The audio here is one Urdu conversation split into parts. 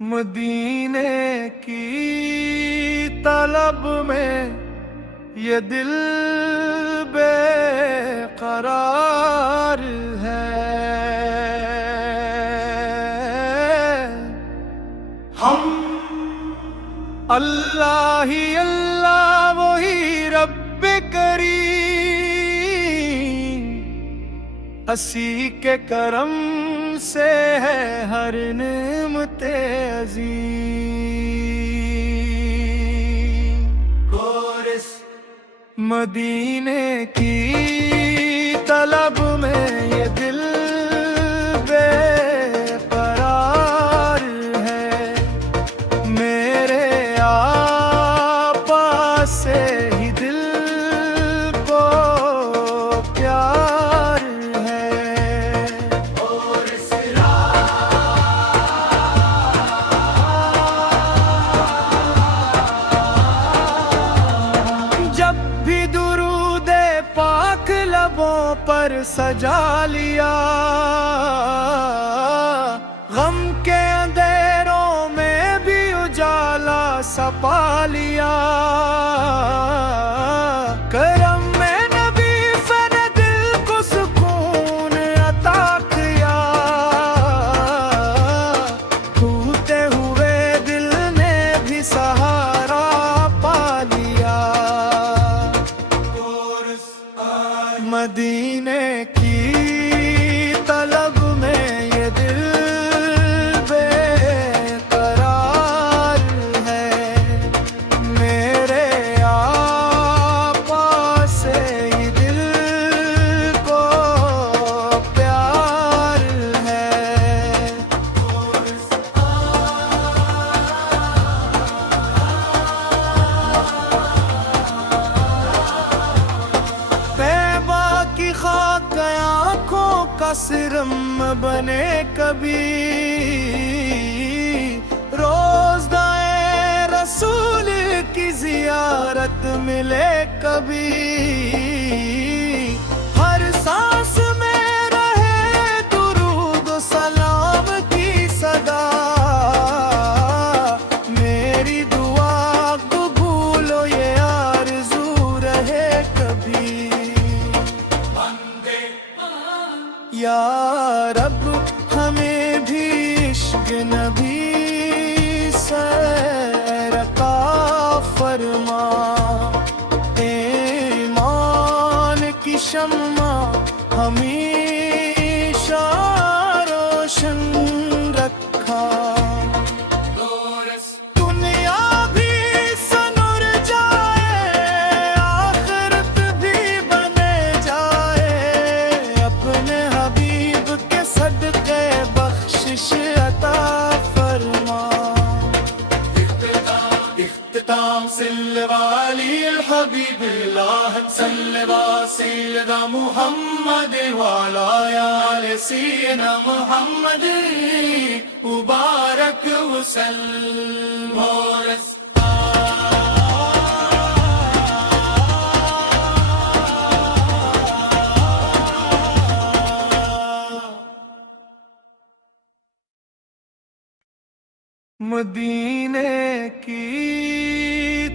مدینے کی طلب میں یہ دل بے قرار ہے۔ ہم اللہ ہی اللہ وہی رب کریم، اسی کے کرم سے ہے ہر نعمت عظیم۔ کورس مدینے کی طلب میں یہ دل بے قرار ہے، میرے آقا سے ہی دل کو پیار ہے۔ جب بھی درود پاک لبوں پر سجا لیا، غم کے اندھیروں میں بھی اجالا سپا لیا۔ کرم میں نبی فن دل کو سکون عطا کیا، ٹوٹے ہوئے دل نے بھی سہارا پا لیا۔ مدینے کی طلب میں یہ دل بے قرار ہے، میرے آقا سے ہی دل کو پیار ہے۔ طیبہ کی خاک آنکھوں کا سرم بنے کبھی، روزدائے رسول کی زیارت ملے کبھی، ہر سانس میں رہے درود و سلام کی صدا، میری دعا قبول و یہ آرزو رہے کبھی۔ یا رب ہمیں بھی عشق نبی سیر عطا فرما، ایمان کی شمع ہمیشہ روشن رکھا۔ دنیا بھی سنور جائے، آخرت بھی بنے جائے، اپنے حبیب کے صدقے بخشش عطا فرما۔ اختتام صلی والی الحبیب اللہ صلی و سیدنا محمد والا آل سیدنا محمد مبارک وسلم۔ مدینے کی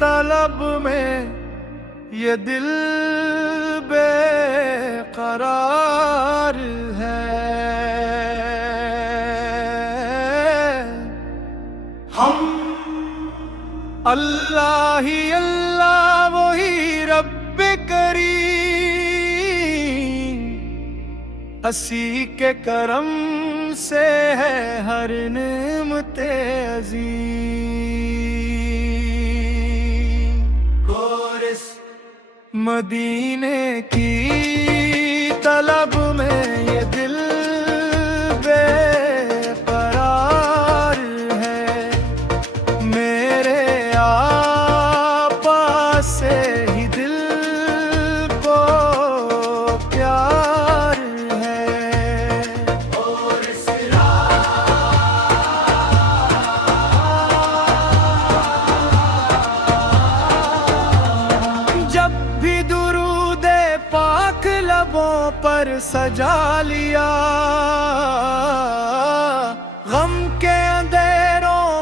طلب میں یہ دل بے قرار ہے، ہم اللہ ہی اللہ وہی رب کریم، اسی کے کرم سے ہے ہر نعمت عظیم۔ کورس مدینے کی طلب میں یہ دل بے قرار ہے، میرے آقا سے ہی دل کو پیار ہے۔ جب بھی درود پاک لبوں پر سجا لیا، غم کے اندھیروں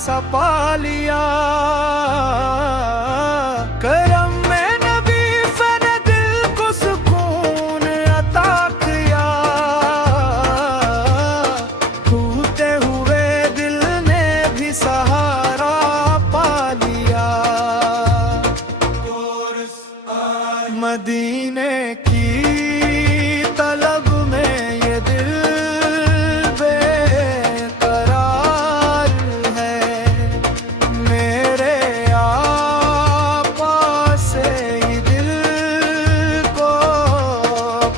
سپا لیا کرم میں نبی فن دل کو سکون عطا کیا ٹوٹے ہوئے دل نے بھی سہارا پا لیا مدینے کی طلب میں یہ دل بے قرار ہے میرے آقا سے ہی دل کو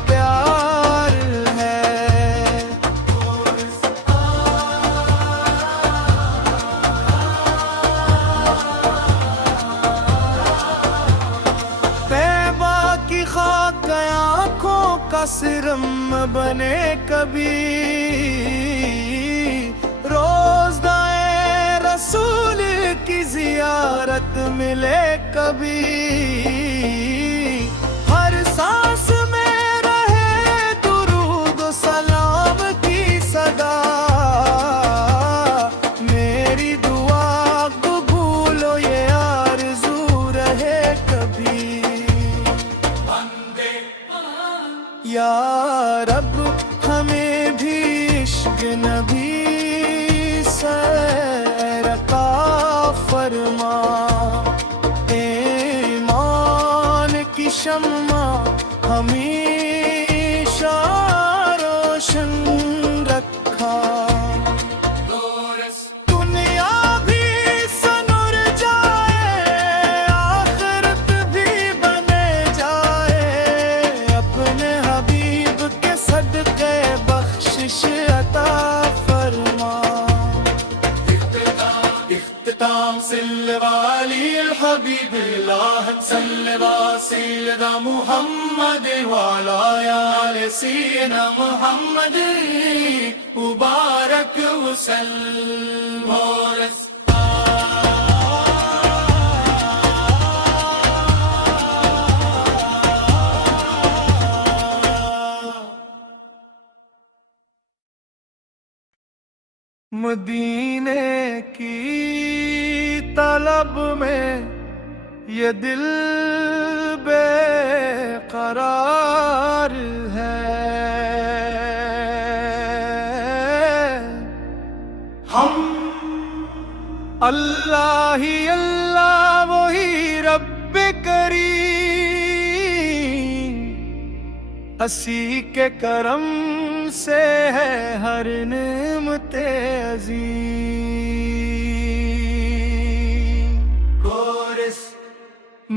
پیار ہے طیبہ کی خاک آنکھوں کا سرم بنے کبھی روزدائے رسول کی زیارت ملے کبھی ہر سانس میں رہے درود و سلام کی صدا میری دعا قبول یہ آرزو رہے کبھی یا رب ہمیں بھی عشق نبی سے عطا فرما ایمان کی شمع ہمیشہ روشن رکھا دنیا بھی سنور جائے آخرت بھی بنے جائے اپنے حبیب کے صدقے بخشش عطا فرما اختتام صلی والی الحبیب اللہ صلی و سیدنا محمد والا آل سیدنا محمد مبارک وسلم مدینے کی طلب میں یہ دل بے قرار ہے ہم اللہ ہی اللہ وہی رب کریم اسی کے کرم سے ہے ہر نعمت عظیم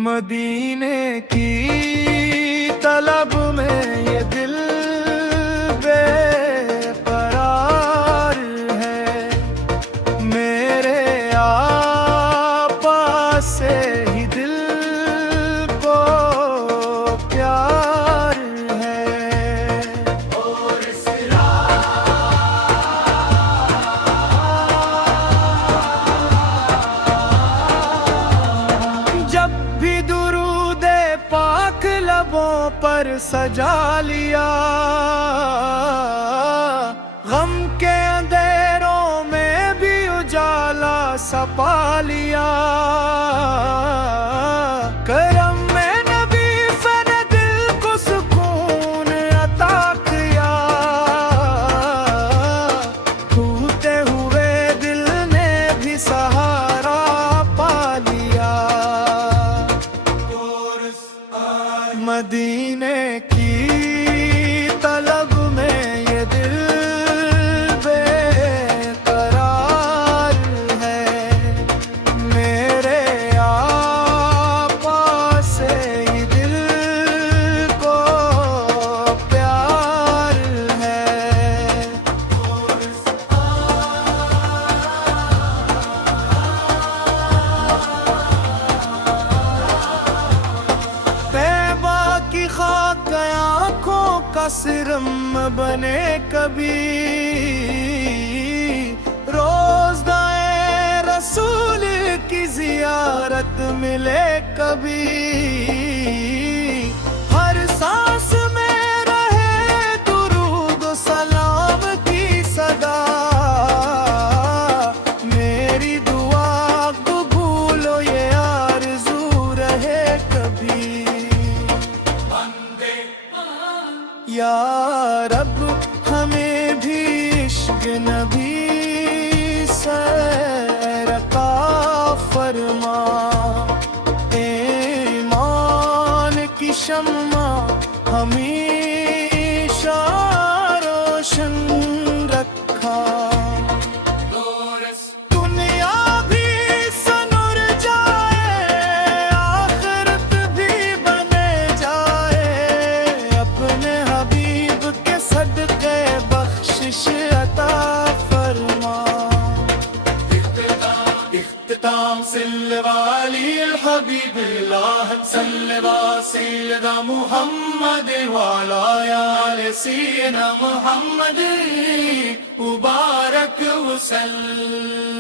مدینے کی طلب میں یہ دل بے قرار ہے میرے آقا سے ہی دل کو پیار ہے جب بھی درود پاک لبوں پر سجا لیا غم کے اندھیروں میں بھی اجالا سپا لیا کرم میں نبی فن دل کو سکون عطا کیا ٹوٹے ہوئے دل نے بھی سہارا پا لیا مدینے کی طلب میں یہ دل بے قرار ہے میرے آقا سے ہی دل کو پیار ہے طیبہ کی خاک آنکھوں کا سرم بنے کبھی روزدائے رسول کی زیارت ملے کبھی ہر سانس میں رہے درود و سلام کی صدا میری دعا صل على الحبيب الله صل سيدنا محمد وعلى آل سيدنا محمد مبارك وسلم